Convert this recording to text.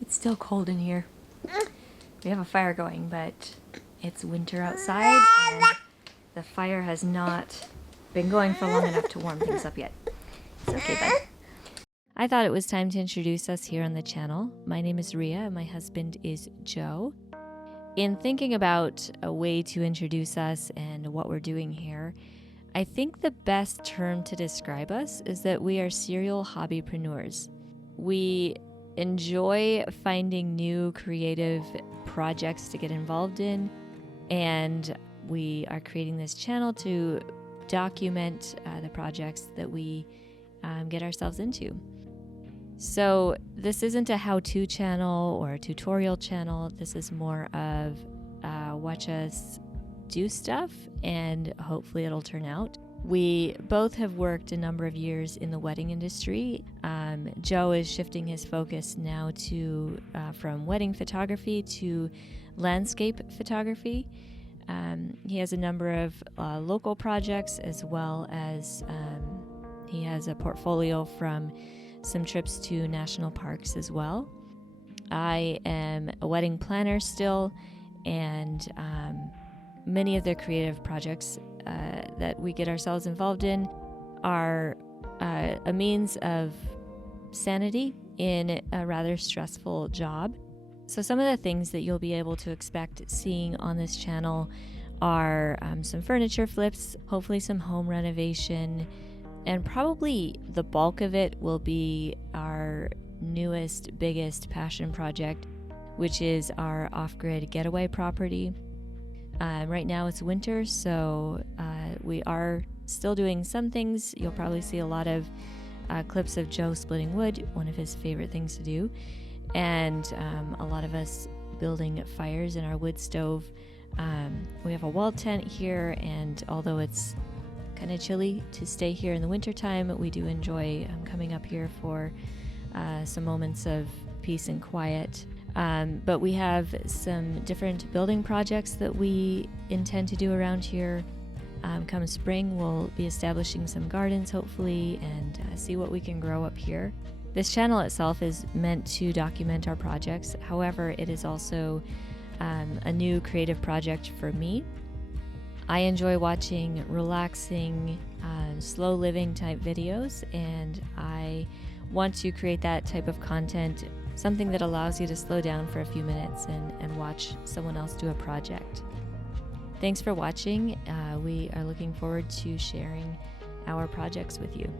It's still cold in here. We have a fire going, but it's winter outside and the fire has not been going for long enough to warm things up yet. It's okay, bud. I thought it was time to introduce us here on the channel. My name is Ria and my husband is Joe. In thinking about a way to introduce us and what we're doing here, I think the best term to describe us is that we are serial hobbypreneurs. We enjoy finding new creative projects to get involved in, and we are creating this channel to document the projects that we get ourselves into. So this isn't a how-to channel or a tutorial channel. This is more of watch us do stuff and hopefully it'll turn out. We both have worked a number of years in the wedding industry. Joe is shifting his focus now to from wedding photography to landscape photography. He has a number of local projects, as well as he has a portfolio from some trips to national parks as well. I am a wedding planner still, and many of the creative projects that we get ourselves involved in are a means of sanity in a rather stressful job. So some of the things that you'll be able to expect seeing on this channel are some furniture flips, hopefully some home renovation, and probably the bulk of it will be our newest, biggest passion project, which is our off-grid getaway property. Right now it's winter, so we are still doing some things. You'll probably see a lot of clips of Joe splitting wood, one of his favorite things to do, and a lot of us building fires in our wood stove. We have a wall tent here, and although it's kind of chilly to stay here in the wintertime, we do enjoy coming up here for some moments of peace and quiet. But we have some different building projects that we intend to do around here. Come spring, we'll be establishing some gardens, hopefully, and see what we can grow up here. This channel itself is meant to document our projects. However, it is also a new creative project for me. I enjoy watching relaxing, slow living type videos, and I want to create that type of content, something that allows you to slow down for a few minutes and watch someone else do a project. Thanks for watching. We are looking forward to sharing our projects with you.